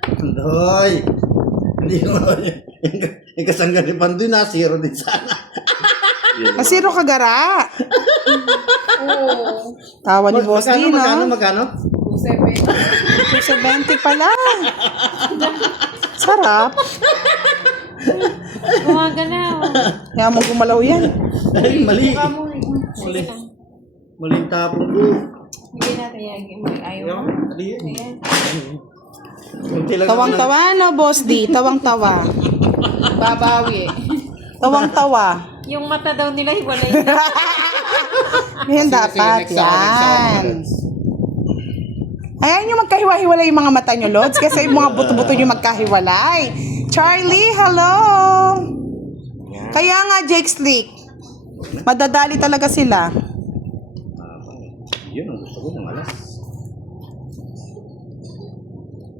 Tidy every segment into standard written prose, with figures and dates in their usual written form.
Pandoy! Hindi mo yung kasangga ni Pandoy na, zero din sana. Masiro ka gara. Oo. Tawa ni Boss D, no? Magkano? 270 pala. Sarap. Gumagalaw. Kaya mo gumalaw yan. Ay, mali. Mukha mo eh. Mali. Maling tapon ko. Hindi natin yan. Ayaw mo. Ayan. Tawang-tawa na, Boss D. Tawang-tawa. Babawi. Tawang-tawa. Yung mata daw nila hiwalay na. Yan dapat. Yan. Ayan yung magkahiwa-hiwalay yung mga mata nyo, Lods. Kasi yung mga buto-buto nyo magkahiwalay. Charlie, hello! Kaya nga, Jake Slick. Madadali talaga sila. Yun ang gusto ko ng alas.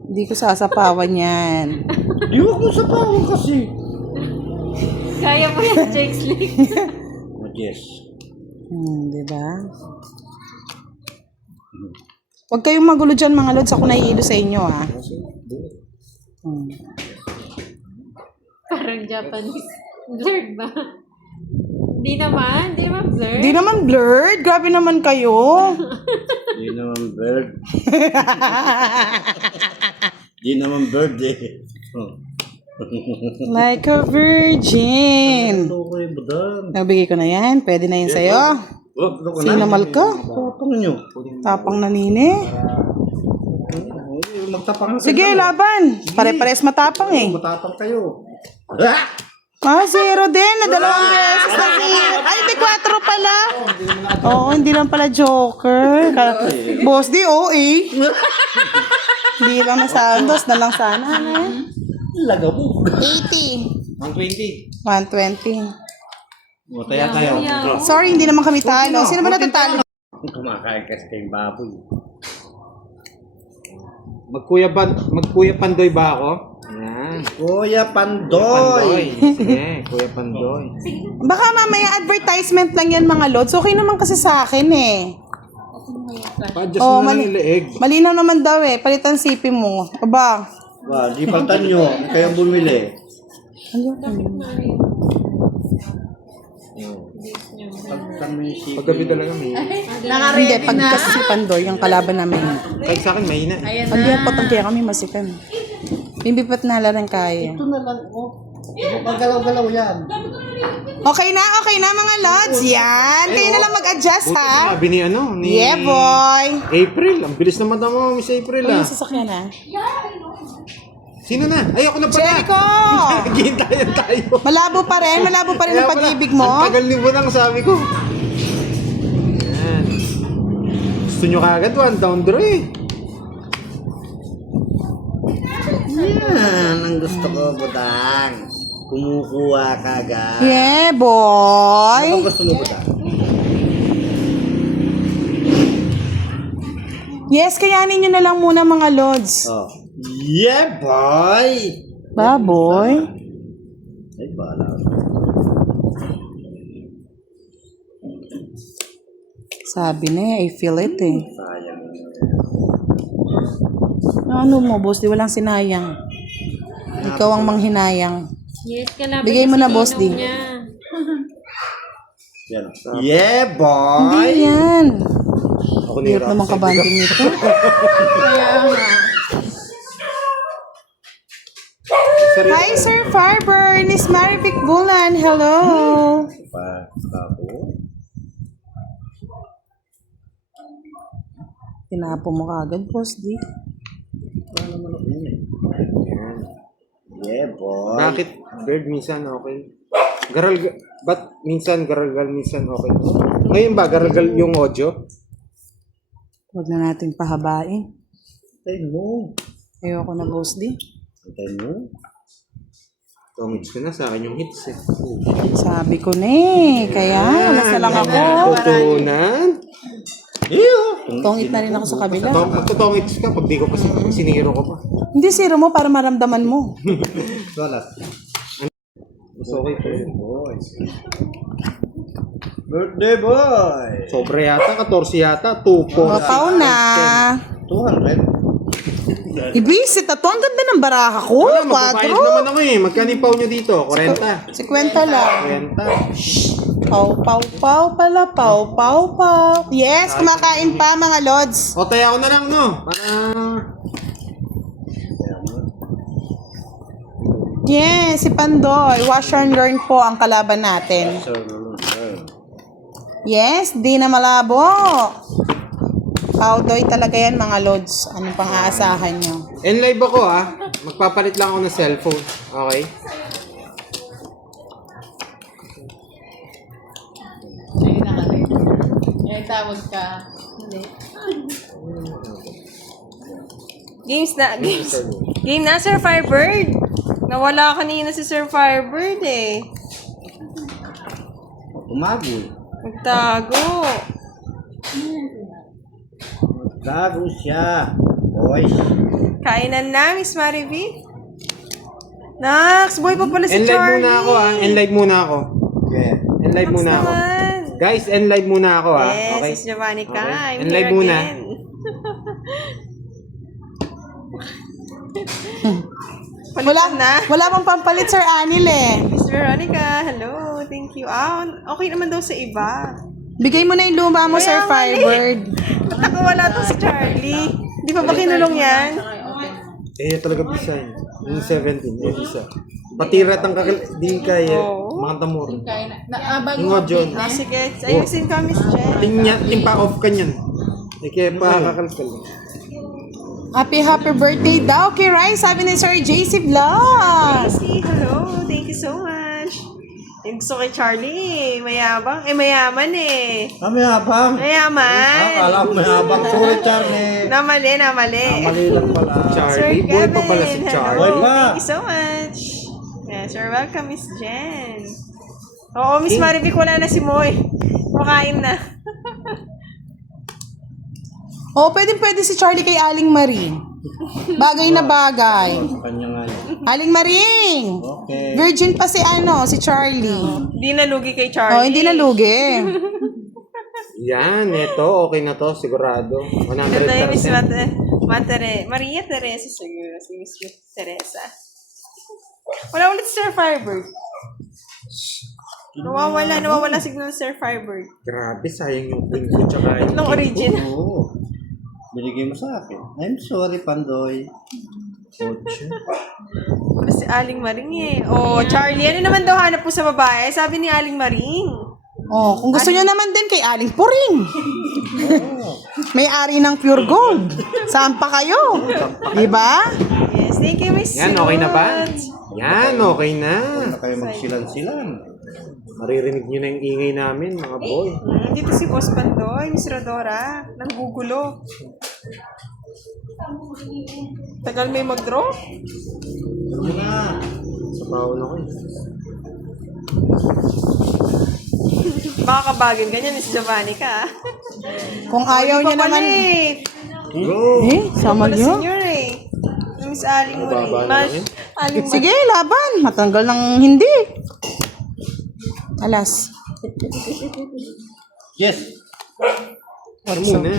Hindi ko sasapawan yan. Di wag mo sa pawang kasi. Kaya mo yan, Jake Slick. Yes. Diba? Huwag kayong magulo dyan, mga Lods. Ako naiilo sa inyo, ha? Parang Japanese. Blurred ba? Hindi naman. Hindi naman blurred. Hindi naman blurred. Grabe naman kayo. Di naman bird. Di naman bird eh. Like a virgin. Ito ko eh, budang. Nabigay ko na yan. Pwede na yun sa'yo. Ito ko na. Sinamal ka. Tapang nyo. Tapang na nini. Magtapang na. Sige, laban. Pare-pares matapang eh. Matapang kayo. Ah! Zero din. Na dalawang beses na zero. Ay, di 4 pala. Oo, hindi lang pala joker. Boss, di OA. Hindi lang nasandos na lang sana. Ano yan? Lagabog. 80. 120. 120. O, taya tayo. Sorry, hindi naman kami talo. Sino ba natatalo? Kumakain kasi kayong baboy. Magkuya Pandoy ba ako? Yan. Kuya Pandoy. Sige, Kuya Pandoy. Baka mamaya advertisement lang yan, mga Lods. Okay naman kasi sa akin eh. Pa-adjust Oh, mo na ng leeg. Malinaw naman daw eh. Palitan sipi mo. Aba. Ba, di paltan nyo. Kayong bumili. Paltan mo yung sipi. Paggabi talaga may. Hindi, pag kasi si Pandoy, yung kalaban namin. Kahit sa akin, mahina. Hindi ang patang kaya kami masikan. Bimbipat na lang kaya. Ito na lang. Oh. Pagalaw-galaw yan. Okay na mga Lods. Yan. Kayo na lang mag-adjust Buti ha. sinabi ni ano, ni Yeah, boy. April. Ang bilis naman mo, Miss April Ano ah. yung sasakyan ha? Sino na? Ay, ako na pala. Jericho! Naghihintayan tayo. Malabo pa rin ang Kaya pala, pag-ibig mo. Ang tagal ni Bunang sabi ko. Yan. Gusto nyo kagad, one down draw eh. Yan ang gusto ko, budang. Kumukuha ka agad. Yeah, Ano boy. ang gusto mo, budang? Yes, kayanin nyo na lang muna mga Lods. Oh. Yeah, boy! Ba, boy? Ay, bahala. Sabi na eh, I feel it eh. Sayang. Ano mo, boss? Di walang sinayang. Ikaw ang manghinayang. Yes, kalaban Bigay mo si na, Boss Ninong D. niya. Yan. Yeah, boy! Hindi yan. Ako Hirap naman kabanding nito. Kaya nga. Hi, Sir Farber. Miss Marivic Bulan. Hello. Pa, ako. Tinapo mo kagad, boss, di. Yeah, boy. Bakit bird minsan okay? Ba't minsan garalgal, minsan okay? Ngayon ba, garalgal yung audio? Huwag na natin pahabain. Tay mo. Ayoko na, boss, di. Tay mo. Itong hits ko na, sa akin yung hits eh. Sabi ko na eh. Kaya, nasa lang ako. Tutunan. Tongit na rin ako sa kabila. Magtotong hits ka pag di ko pa sinihiro ko pa. Hindi, zero mo para maramdaman mo. Salat. Mas okay po yun. Boy. Birthday boy. Sobra yata, 14 yata, 2 Mapaw na. 200. Ibisit na to. Ang ganda ng baraha ko. Wala, magbabayad 4. naman ako eh. Magkano yung pau nyo dito? 40. 50 lang. 40. Pau, pau, pau pala. Pau, pau, pau. Yes, kumakain pa mga lods. O, taya ko na lang, no? Para... Yes, si Pandoy. Wash and learn po ang kalaban natin. Yes, di na malabo. Paudoy talaga yan mga lods. Anong pang aasahan nyo? Live ako ah. Magpapalit lang ako ng cellphone. Okay? May tawag ka. Hindi. Game na, Sir Firebird. Nawala kanina si Sir Firebird eh. Tumago. Nagtago. Tago siya. Boys. Kainan na, Miss Marivi. Nax, boy pa pala si Live Charlie. muna ako ah. Live muna ako. Okay. Live muna ako. Naman. Guys, live muna ako ah. Yes, Okay? Miss Giovanni ka. Okay. I'm And here live muna. again. Wala, wala pang pampalit, Sir Anil eh. Miss Veronica, hello. Thank you. Ah, okay naman daw sa iba. Bigay mo na yung luma mo, Sir Firebird. Ba't ako wala to si Charlie? Di pa ba kinulong yan? Talaga bisa yun. Yung 17, bisa. Patirat ang di kaya. Mga tamor. Yung John. Ah, sige. Ayusin ka, Miss Jen. Timpa off ka niyan. Kaya pa kakalkal. Happy birthday daw kay Rai, sabi ni Sir JC Vlog. Casey, hello. Thank you so much. Yung gusto kay Charlie, mayabang. Mayaman eh. May habang. Mayaman. Akala ko may habang. Sorry, Charlie. Namali. Mali lang pala. Charlie, boy pa pala si Charlie. Boy pa. Thank you so much. Yes, you're welcome, Miss Jen. Oo, Miss Marivic, wala na si Moy. Makain na. Oh, pwede si Charlie kay Aling Marie. Bagay na bagay. Kanya nga yun. Aling Marie. Okay. Virgin pa si si Charlie. Hindi nalugi kay Oh, Charlie. hindi nalugi. Yan, ito. Okay na to, sigurado. Ganda yung Miss 100%. Maria Teresa siguro. Si Miss Teresa. Wala ulit si Sir Firebird. Nawawala signal Sir Firebird. Grabe, sayang yung queen ko tsaka yung Nung original. Oo. Binigay mo sa akin. I'm sorry, Pandoy. Wala si Aling Maring eh. Oh, Charlie, ano naman daw hanap po sa babae? Sabi ni Aling Maring. Oh, kung gusto nyo naman din kay Aling Puring. May-ari ng Pure Gold. Saan pa kayo? Diba? Yes, thank you, Miss Yan, okay na ba? Yan, okay na. Huwag na kayo magsilan-silan. Maririnig nyo na yung ingay namin, mga boy. Dito si Boss Pandoy, Miss Rodora. Nanggugulo. Tagal may mag-draw? Ano na? Sa bawal ako eh. Baka kabagin ganyan, Miss Giovanni ka. Kung ayaw niya naman. Go! Sama Wala niyo? senior eh. Miss Aling Marie. Mababa na lang yan. Aling Marie. Sige, laban. Matanggal ng hindi. Alas. Yes. Ano muna?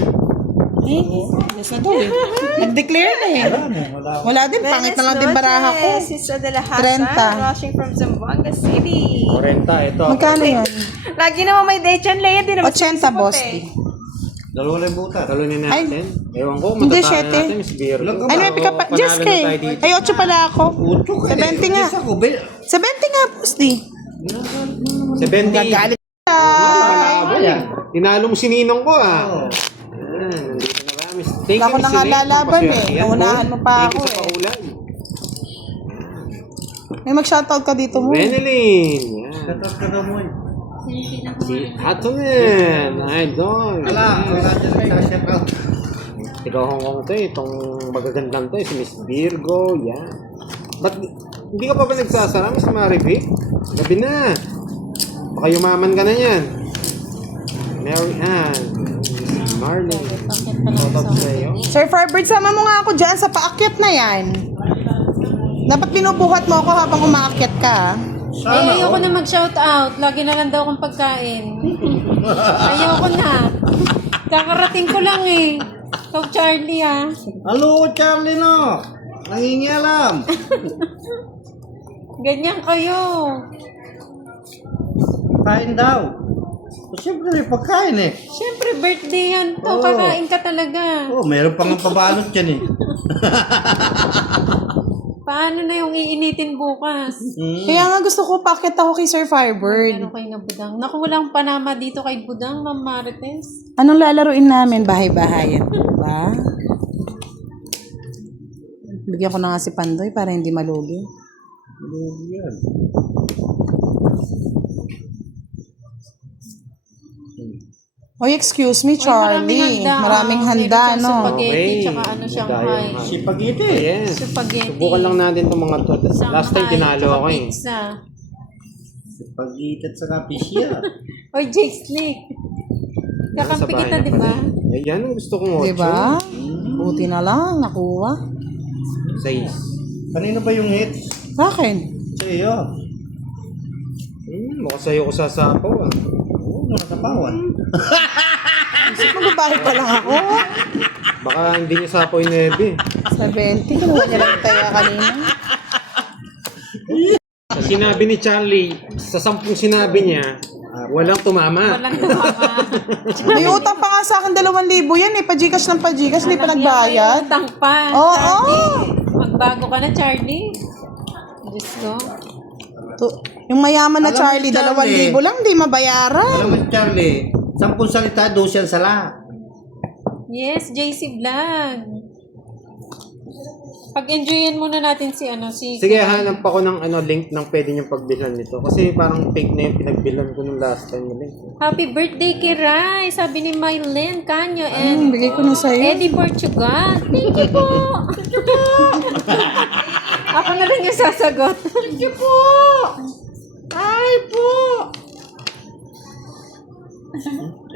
Yes na to eh. Nag-declare na eh. Wala din. Pangit na lang din baraha ko. Sis Adela Hasan, 30. rushing from Zamboanga City. 40, ito. Magkano yun? Lagi naman may date yan, Leia. Di naman 80, boss. Dalawa lang buta. Talunin natin. Ewan ko, Hindi, matatalo 7. natin, Miss Virgo. Ay, may pick up pa. Just Panalo na kay. tayo dito. Ay, 8 pala ako. Uto ka. 70 nga. Yes ako. 70 nga, boss di. 70. Gagalit. Ayan. Tinalo mo si Ninong ko ah. Oo. Nandito na ba, Miss? Thank Ako you, Miss na nga Elaine. lalaban eh. Papaswerte yan, Naunahan boy. mo pa Thank ako you sa eh. paulan. May mag-shoutout ka dito mo. Beneline. Yan. Katas ka daw mo eh. Si Hatonen. Idol. Wala. Wala dyan nagsashout out. Ikaw Hong Kong to eh. Itong magagandang to eh. Si Miss Virgo. Yan. Ba't hindi ka pa ba nagsasara, Miss Marivic? Gabi na. Baka yumaman ka na yan. Mary Ann. Miss Marlene. Shoutout sa'yo. Sir Firebird, sama mo nga ako dyan sa paakyat na yan. Dapat binubuhat mo ako habang umaakyat ka. Sana. ayoko na mag-shout out. Lagi na lang daw akong pagkain. Ayoko na. Kakarating ko lang eh. Ikaw, Charlie, ah. Hello, Charlie, no? Nangingialam. Ganyan kayo. Kain daw. Siyempre, may pagkain eh. Siyempre, birthday yan to. Oo. Kakain ka talaga. Oh, mayroon pang pabalot dyan eh. Paano na yung iinitin bukas? Kaya nga gusto ko, pakit ako kay Sir Firebird. Ano kayo na Budang? Naku, walang panama dito kay Budang, Ma'am Marites. Anong lalaruin namin? Bahay-bahayan. Diba? Bigyan ko na nga si Pandoy para hindi malugi. Yan. Oy, excuse me, Charlie. Maraming handa, Meron siyang no? Spaghetti, Okay. tsaka ano, Shanghai. Si Pagiti. Yes. Spaghetti. Subukan lang natin itong mga to. Last time Shanghai, tinalo tsaka ako eh. pizza. Si Pagiti at saka pisya. Oy, Jake Snake. Kakampi kita, di ba? Yan ang gusto kong 8. Diba? Buti na lang, nakuha. 6. Kanino ba yung hits? Sa akin. Sa iyo. Baka sa'yo ko sasapaw ah. Oo, nakasapawan. Isip mo, babae pa lang ako. Baka hindi niya sapaw yung nebe. 70, kinuha niya lang tayo kanina. Sa sinabi ni Charlie, sa 10 sinabi niya, walang tumama. Walang tumama. May utang pa nga sa akin 2,000 yan eh. Pa-Gcash ng pa-Gcash, hindi pa nagbayad. Utang pa. Oo. Charlie. Magbago ka na, Charlie. Diyos ko. Yung mayaman na Alam mo, Charlie, Charlie. 2,000 lang, di mabayaran. Alam mo, Charlie, 10 salita, 12 sala. Yes, JC Vlog. Pag-enjoyin muna natin si Sige, hanap ako ng link ng pwede niyong pagbilhan nito. Kasi parang fake na yung pinagbilhan ko nung last time. Happy birthday, Kiray! Sabi ni Mylene Canyo and Bigay ko na sa'yo. Eddie Portugal. Thank you po! Ako na rin yung sasagot. Thank you po! Ay po!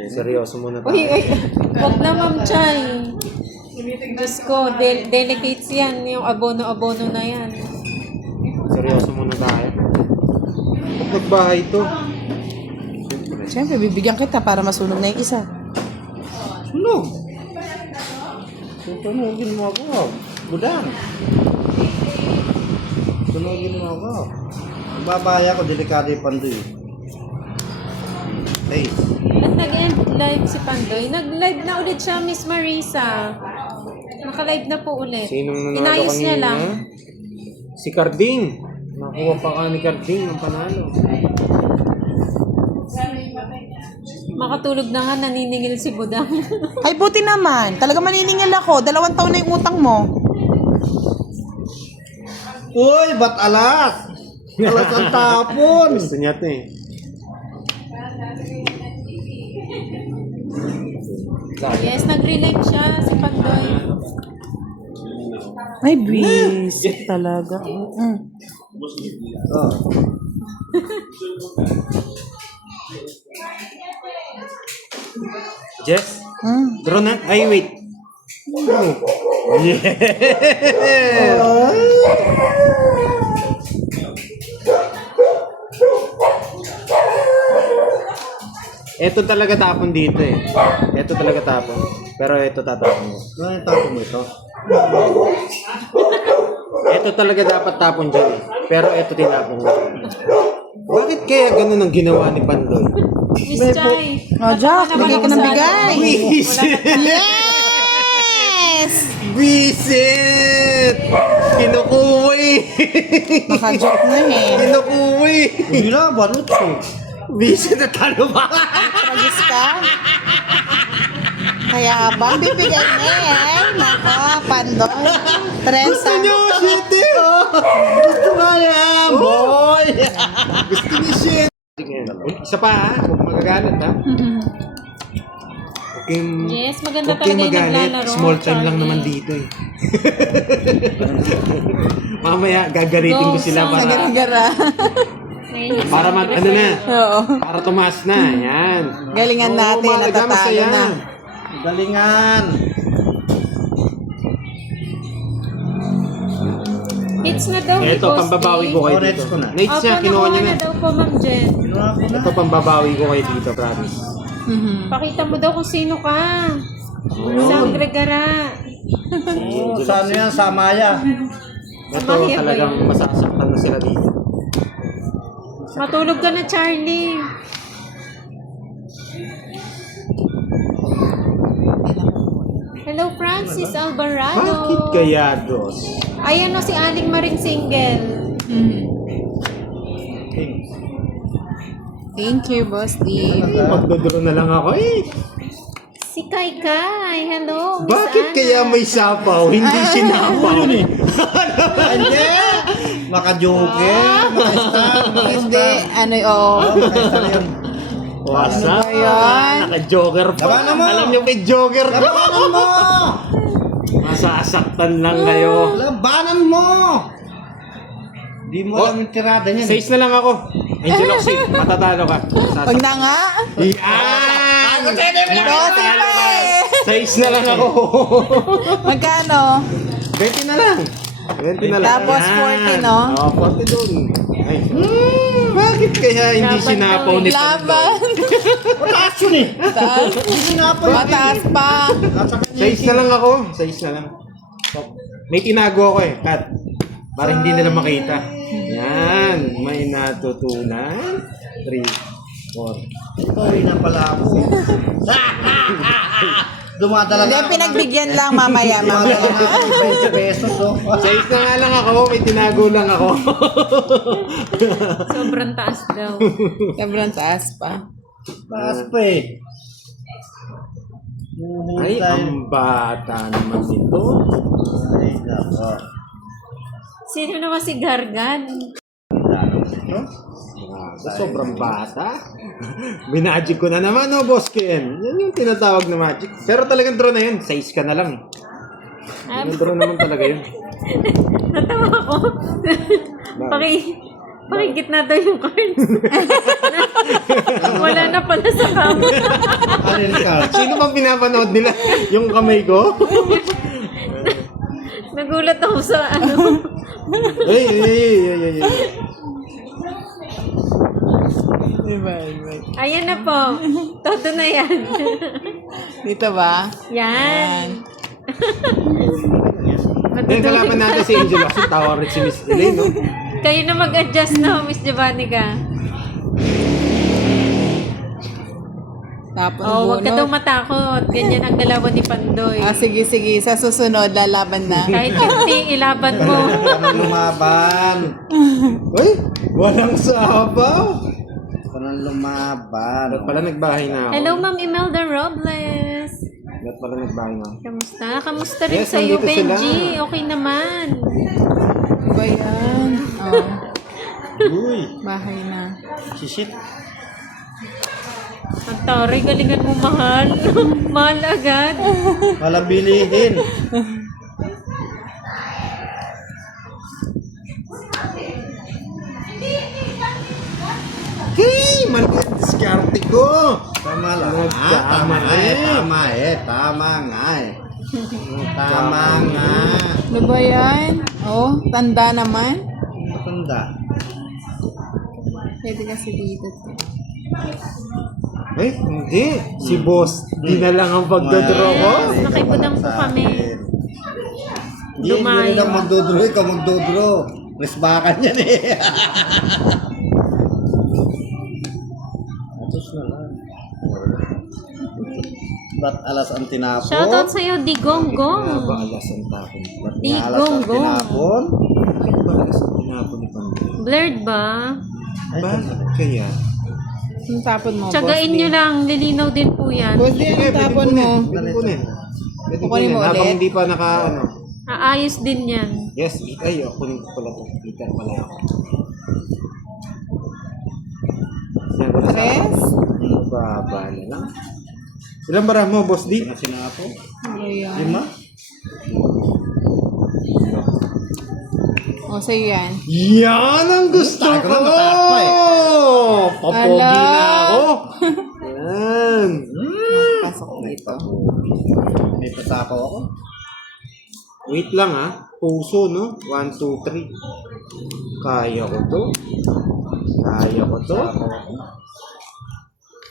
Seryoso muna tayo. Uy, wag na, Ma'am Chay. Diyos ko, delicates yan. Yung abono-abono na yan. Seryoso muna tayo. Huwag nagbahay to. Siyempre, bibigyan kita para masunog na yung isa. Sunog. Sunugin mo ako. Budang. Sunugin mo ako. Magbabaya ko, delikado yung Pandoy. Hey. At nag-end live si Pandoy. Nag-live na ulit siya, Miss Marisa. Naka-live na po ulit. Sinong nanalo Inayos niya kanina? lang. Si Carding. Nakuha pa ka ni Carding ng panalo. Makatulog na nga, naniningil si Budang. Ay, buti naman. Talaga maniningil ako. 2 taon na yung utang mo. Uy, ba't alas? Alas ang tapon. Gusto niya ito eh. Yes, nag-relive siya si Pandoy. Ay, busy talaga. Oh. Jess? Draw na? Ay, wait. Ito talaga tapon dito eh. Ito talaga tapon. Pero ito tatapon ko. Ano yung tapon mo ito? Ito talaga dapat tapon dyan eh. Pero ito tinapon ko. Bakit kaya ganun ang ginawa ni Pandoy? Miss Chay. Oh, Jack, bigay ka ng bigay. Yes! Visit! Kinukuha eh! Naka-joke na eh. Kinukuha eh! Hindi na, balot ko. Visit na talo ba? Magis ka? Kaya bang bibigay niya eh. Nako, Pandoy. Gusto niyo shit eh! Oh. Gusto nga yan, boy! Gusto niyo shit! Isa pa ha, huwag magagalit ha. Okay, Yes, maganda okay talaga yung magalit. naglalaro. Small time lang Charlie. naman dito eh. Mamaya gagaritin ko sila para Gara. para mag ano na, Oo. para tumaas na. Yan. Galingan Oo, natin, mahalaga, natatalo masaya. na. Galingan. Hits na daw. Ito, pambabawi ko kayo Oh, next dito. ko na. Nights niya, Opo, kinuha nakuha niya na na. daw po, Ma'am Jen. Kinuha ko na. Ito, pambabawi ko kayo dito, promise. Pakita mo daw kung sino ka. Sangre gara. Oh, sa ano yan? Sa Amaya. Ito talagang masasaktan na sila dito. Matulog ka na, Charlie. Hello, Francis Alvarado. Bakit kaya, Dos? Ayan o, si Aling Maring single. Thank you, Boss D. Magdodoro na lang ako eh. Si Kai Kai. Hello, Miss Bakit Ana. kaya may sapaw, hindi sinapaw? Hindi! Maka-joker, maka-star, Hindi, ano oh. maka-star yan. Wasa? Ano ba yan? Naka-joker pa. Labanan mo! Alam niyo may joker ko. Labanan mo! Masasaktan lang kayo. Labanan mo! Di mo alam yung tirada niya. 6 na lang ako. Angel Oxy, matatalo ka. Wag na nga. Yan! Dose pa eh. 6 na lang ako. Magkano? 20 na lang. 20 na lang. Tapos Yan. 40, no? Oo, 40 dun. Ay. Bakit kaya hindi Laban sinapaw daw ni eh. Laban. Mataas yun eh! Taas. Mataas pa. Nasa kanya. 6 na lang ako. 6 na lang. May tinago ako eh, Kat. Para hindi nila makita. Yan. May natutunan. 3, 4. Sorry na pala ako. Dumadala Hindi, na ako. pinagbigyan lang mamaya. Dumadala Mamaya. na ako ng 20 pesos oh. 6 na nga lang ako. May tinago lang ako. Sobrang taas daw. Sobrang taas pa. Taas pa eh. Ay, ang bata naman ito. Ay, nako. Sino naman si Gargan? Sobrang bata. Binagic ko na naman, no, Boss Ken. Yan yung tinatawag na magic. Pero talagang draw na yun. 6 ka na lang. Yung draw naman talaga yun. Natawa ko. Pakigit na daw yung cards. Wala na pala sa kama. Alin ka? Sino bang pinapanood nila? Yung kamay ko? Nagulat ako sa ano. Ay. Ayan na po. Todo na yan. Dito ba? Yan. Yung kalaban natin si Angel Oxy, tawa rin si Miss Elaine, no? Kayo na mag-adjust na, Miss Javanica. Tapos Oh, wag ka daw bunot. matakot. Ganyan ang galawan ni Pandoy. Sige. Sa susunod, lalaban na. Kahit 50, ilaban mo. Parang lumaban. Uy, walang sabaw. Parang lumaban. Ba't pala nagbahay na ako? Hello, Ma'am Imelda Robles. Ba't pala nagbahay na ako? Kamusta? Kamusta rin Yes, sa'yo, nandito sila. Benji? Okay naman. Ano ba yan? Oh, Uy, bahay na. sisit. Ang taray, galingan mo mahal. Mahal agad. Walang bilihin. Hey, maliit diskarte ko. Tama lang. Nagkama Tama eh. eh. Tama eh. Tama nga eh. Tama nga. Ano ba yan? Oh, tanda naman. Matanda. Pwede kasi dito. Eh, hindi. Si Boss, di na lang ang pagdadraw ko. Yes, nakibudang po kami. Hindi, Lumayo. hindi lang magdodro. Ikaw magdodro. Resbakan yan eh. Atos na lang. Ba't alas ang tinapon? Shoutout sa'yo, Digonggong. Ano ba alas ang tapon? Ba't nga alas ang Digonggong. tinapon? Ano ba alas ang tinapon ni Pandoy? Blurred ba? Ay, Bakit kaya? Yung tapon mo, Tsagain Boss D. nyo lang, lilinaw din po yan. Boss D, yung tapon mo. Pwede kunin. Pwede Kukunin mo Habang ulit? hindi pa naka, ano. Aayos din yan. Yes, ay, kunin ko pala ito. Peter pala ako. Yan ko na sa Tres? baba na lang. Ilang bara mo, Boss D? na sinapon? Ano yan? 5? O, sa'yo yan. Yan ang gusto Tayo ko! ka na, mataas pa eh. Papogi Ala. na ako! Yan! Pasok dito. May pasapaw ako. Wait lang ah. Puso, no? 1, 2, 3. Kaya ko to. Kaya ko to. Pasapaw ako.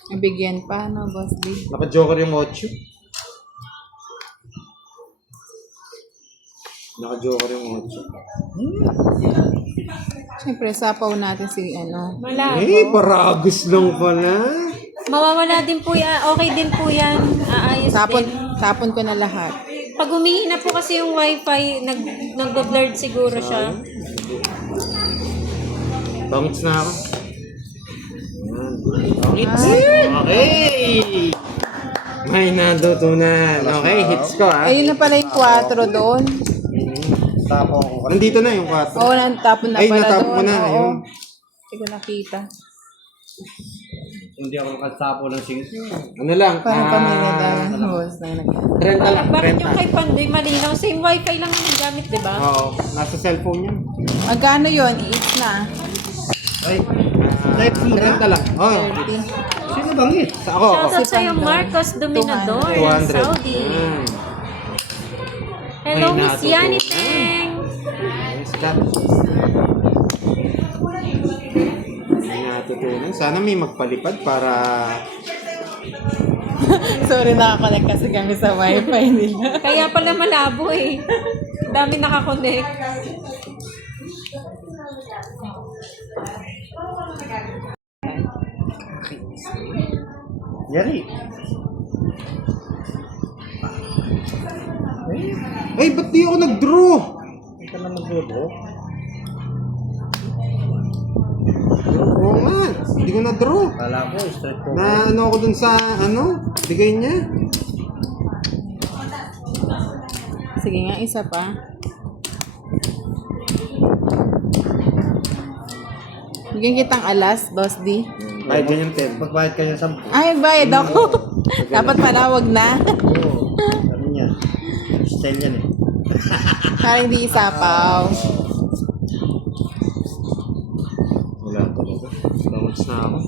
Nabigyan pa, no, Boss D? Naka-joker yung 8. Naka-joker yung 8. Siyempre, sapaw natin si ano. Malabo. Eh, paragos lang pala. Mawawala din po yan. Okay din po yan. Aayos din. Tapon ko na lahat. Pag humihina po kasi yung wifi, nag-blurred siguro siya. Bangits na ako. Yan. Bangits. Okay. May natutunan. Okay, hits ko ah. Ayun na pala yung 4 doon. Tapo ako. Nandito na yung 4. Oo, natapon na Ay, pala natapon doon. mo na, Oo. ayun. Hindi ko nakita. Hindi ako nakasapo ng singit. Ano lang? Parang pamilya dahil host na nag 30 lang. Bakit yung 30. kay Pandoy malinaw? Same wifi lang ang gamit, di ba? Oo, nasa cellphone yan. Magkano yun? Iis na. Ay, live mo na. 30 lang. Oo. 30. Sino bangit? Ako. Shoutout sa'yo, Marcos Dominador, 200. Saudi. Hello, May Miss natutunan. Yani Teng. Yes, God. May natutunan. Sana may magpalipad para... Sorry, nakakonect kasi kami sa wifi nila. Kaya pala malabo eh. Dami nakakonect. Yari. Ay, ba't di ako nag-draw? Hindi ka na mag-draw. Oo nga. Hindi ko na-draw. Kala ko, straight po. Na ano ako dun sa, bigay niya. Sige nga, isa pa. Bigyan kitang alas, Boss D. Bayad yan yung 10. Magbayad ka niya 10. Ay, bayad ako. Dapat pala, wag na. Oo. Ano niya? Style yan eh. Para hindi isapaw. Wala talaga. Bangits na ako.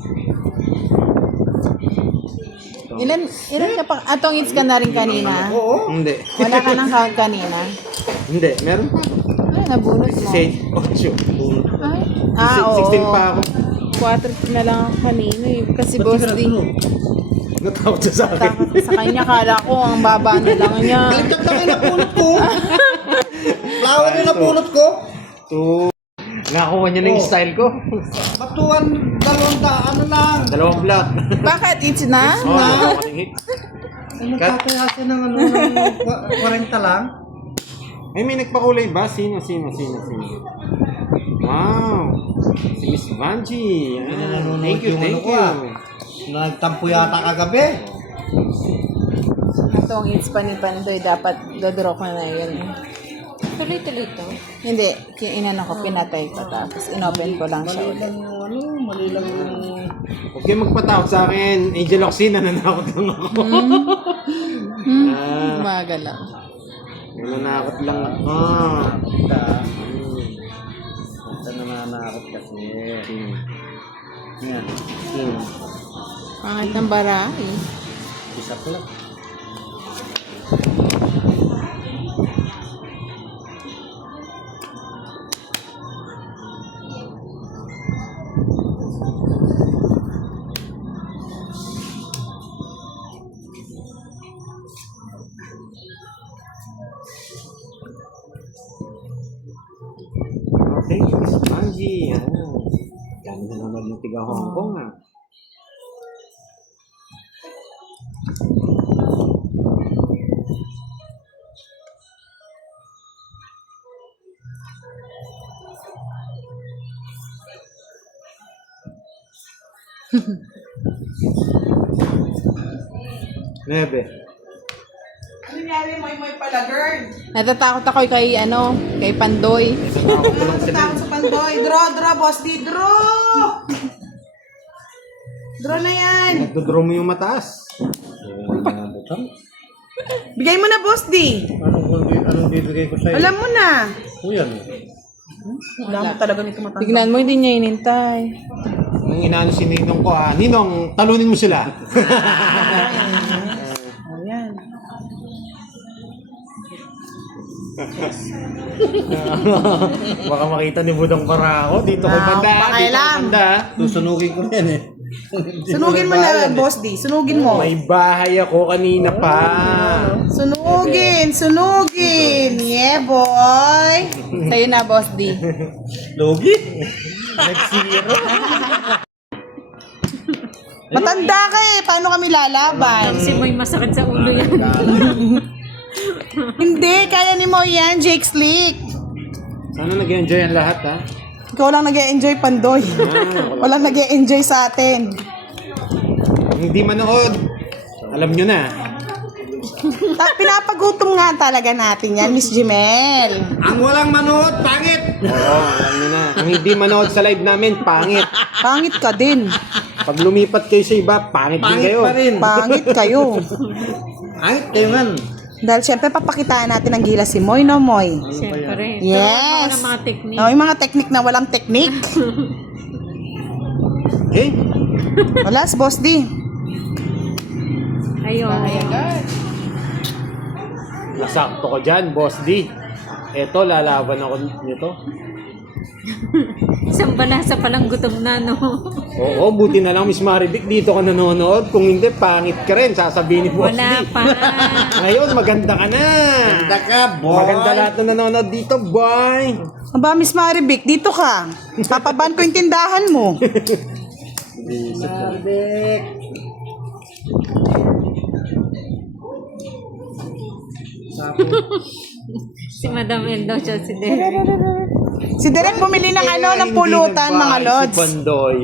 Ilan ka pa? Atong hits ka na rin kanina. Oo. Hindi. Wala ka nang count kanina. Hindi. Meron pa. Ay, nabunot mo. 16. 8. Ay. Ah, oo. 16 pa ako. 4 na lang ako kanina eh. Kasi Boss D. Natakot siya sa akin. Takot sa kanya, kala ko ang baba na lang niya. Baliktad na kayo napulot ko. Flower yung napulot ko. Nakuha niya ng style ko. Batuan, 200, ano lang. 2 block. Bakit? It's na? Oo, nakuha ng hit. Ay, magkakaya siya ng ano, ng 40 lang. Ay, may nagpakulay ba? Sino? Wow! Si Miss Vanji. Yan. Thank you. Nagtampo yata kagabi. Atong hits pa ni Pandoy, dapat dodraw ko na yun. Tuloy-tuloy to. Hindi, inano ko, pinatay ko tapos inopen ko lang siya ulit. Mali lang yung... Huwag kayo magpatakot sa akin. Angel Oxy, nananakot lang ako. Umaga lang. Nananakot lang ako. Basta nananakot kasi. Yan. Pangit ng bara eh. Isa pala. Okay, Miss Vanji. Dami na naman ng tiga Hong Kong ah. Nebe. Natatakot ako kay kay Pandoy. Takot sa Pandoy. Draw, Boss D. Draw! Draw na yan. Nagdodraw mo yung mataas. Bigay mo na, Boss D. Anong bibigay ko sa'yo? Alam mo na. Kuya, Alam mo talaga nito matanda. Tignan mo, hindi niya inintay. Nung inaano si Ninong ko Ninong, talunin mo sila. Ayan. Baka makita ni Budong Barako dito kay Banda. Dito kay pakailam. Banda. susunugin ko yan eh. Sunugin mo na, Boss D. Sunugin mo. May bahay ako kanina pa. Sunugin, sunugin. Yeah, boy. Sa'yo na, Boss D. Logi? Matanda ka eh. Paano kami lalaban? Kasi may masakit sa ulo yan. Hindi, kaya ni mo yan, Jake Slick. Sana nag-enjoy ang lahat, ha? Ikaw lang nag-e-enjoy, Pandoy. Walang nag-e-enjoy sa atin. Kung hindi manood, alam nyo na. Pinapagutom nga talaga natin yan, Miss Jimel. Ang walang manood, pangit! Oo, alam nyo na. Ang hindi manood sa live namin, pangit. Pangit ka din. Pag lumipat kayo sa iba, pangit din Pangit kayo. pa rin. Pangit kayo. Pangit kayo man. Dahil syempre papakitaan natin ang gila si Moy, no Moy? Siyempre. Yes. Ng mga technique. Oh, yung mga technique na walang technique. Okay? Wala, si Boss D. Ayun. Nasakto ko dyan, Boss D. Eto, lalaban ako nito. Isang balasa palang gutom na, no? Oo, buti na lang, Miss Marivic, dito ka nanonood. Kung hindi, pangit ka rin, sasabihin ni Boss Wala D. pa. Ngayon, maganda ka na. Ganda ka, boy. Maganda lahat na nanonood dito, boy. Aba, Miss Marivic, dito ka. Papaban ko yung tindahan mo. Sabik. Si Madam El daw siya si Derek. Si Derek bumili ng ng pulutan, mga lods. Si Pandoy.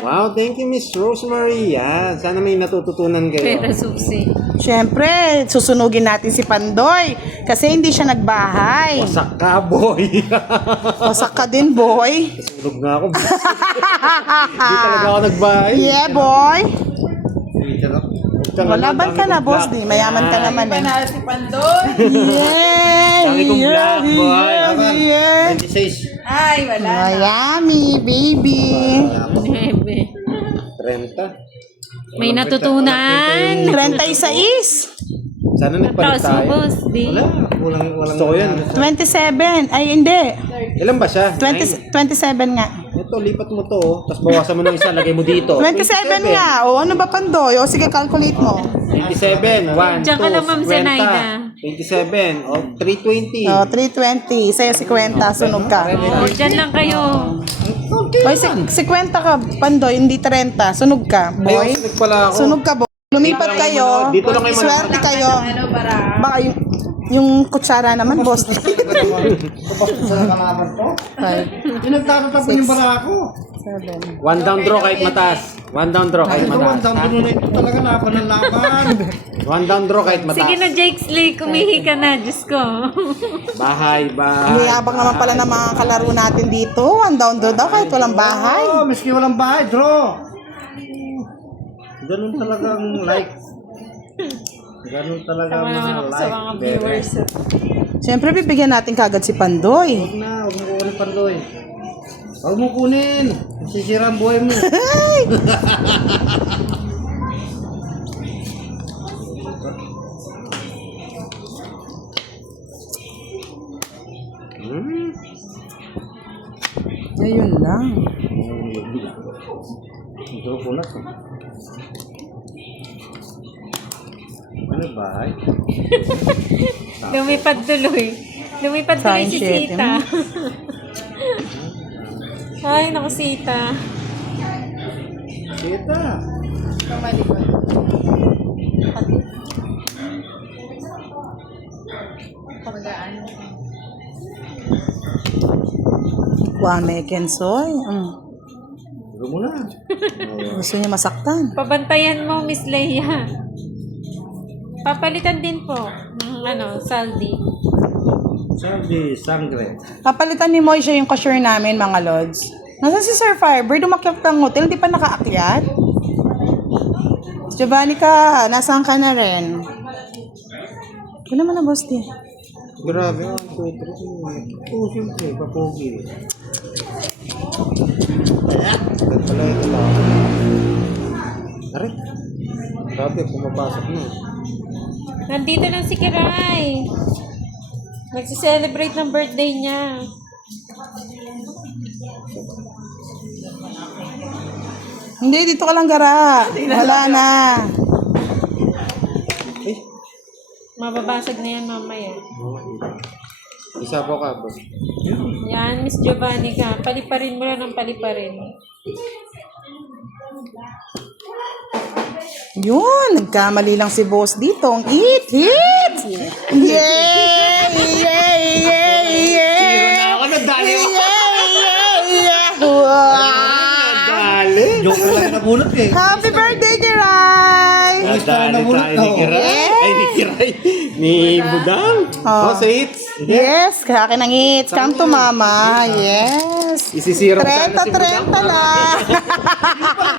Wow, thank you, Miss Rosemary. Yan. Sana may natututunan kayo. Pero susi. Siyempre, susunugin natin si Pandoy. Kasi hindi siya nagbahay. Wasak ka, boy. Wasak ka din, boy. Sunog nga ako. Hindi talaga ako nagbahay. Yeah, boy. Tsaka Walaban ka na, Boss D. Mayaman ka naman eh. Panalo si Pandoy. Yeah! Dami kong black, boy. Yeah! 26. Ay, wala. Oh, yummy, baby. Bebe. 30. May natutunan. 36. Sana nagpalit Tapos tayo. Boss D. Walang Gusto ko yan. 27. Ay, hindi. Ilan ba siya? 27 nga. Ito, lipat mo to. Oh. Tapos bawasan mo ng isa, lagay mo dito. 27 nga. O, ano ba, Pandoy? O, sige, calculate mo. 27. 1, 2, Diyan ka na, Ma'am Zenaida. 27. O, 320. O, 320. Sa'yo 50. Sunog ka. Oh, dyan lang kayo. Oy, 50 ka, Pandoy. Hindi 30. Sunog ka, Ay, boy. sunog pala ako. Sunog ka, boy. Lumipat kayo. Dito lang kayo manood. Swerte kayo. Ano, para. Baka yung kutsara naman, boss. Tapos sa kalaban ko. Yung nagtatapon yung bara ko. 7. One down draw kahit mataas. One down draw kahit Ito, one mataas. down doon na ito talaga laban ng laban. One down draw kahit mataas. Sige na, Jake Slick. Umihi ka na. Diyos ko. Bahay, bahay. Niyabang naman pala ng mga kalaro natin dito. One down daw kahit walang bahay. Oh, miski walang bahay, draw. Ganun talagang like. Ganun talaga Sama naman ako sa like. mga viewers. Siyempre, bibigyan natin kagad si Pandoy. Huwag na, huwag mo kunin Pandoy. Huwag mo kunin. Sisira ang buhay mo. Ayun lang. Ito kulat. Ano bahay? Lumipad tuloy. Lumipad tuloy si Sign sheet, Sita. Ay, naku Sita. Kita. Kamalikot. Pagkaan. Kwame Kensoy. Ito mo na. Gusto niya masaktan. Pabantayan mo, Miss Leia. Papalitan din po ng saldi. Sabi, sangre. Papalitan ni Moy siya yung cashier namin, mga lods. Nasaan si Sir Firebird? Umakyat ng hotel, hindi pa nakaakyat? Giovanni ka, nasaan ka na rin? Ito naman na, boss di. Grabe, 1, 2, 3. Oo, siyempre, papogi. Pala ito lang. Aray. Grabe, pumapasok na. Nandito lang si Kiray. Nagsi-celebrate ng birthday niya. Hindi, dito ka lang gara. Wala na. Mababasag na yan mamaya. Isa po ka, boss. Yan, Miss Giovanni ka. Paliparin mo lang ng paliparin. Yun, nagkamali lang si boss dito. Ang hit! Yay! Ako nadali ako. Nadali. Joke lang na nabunot eh. Happy birthday, Kiray! Ayos pala Nadali nabunot. tayo ni Kiray. Ay, ni Kiray. Ni Budang. Oh. Oh, sa hits. Yes, kaya akin ang hits. Come to mama. Yes. Isisira ko sana 30 si Budang. lang.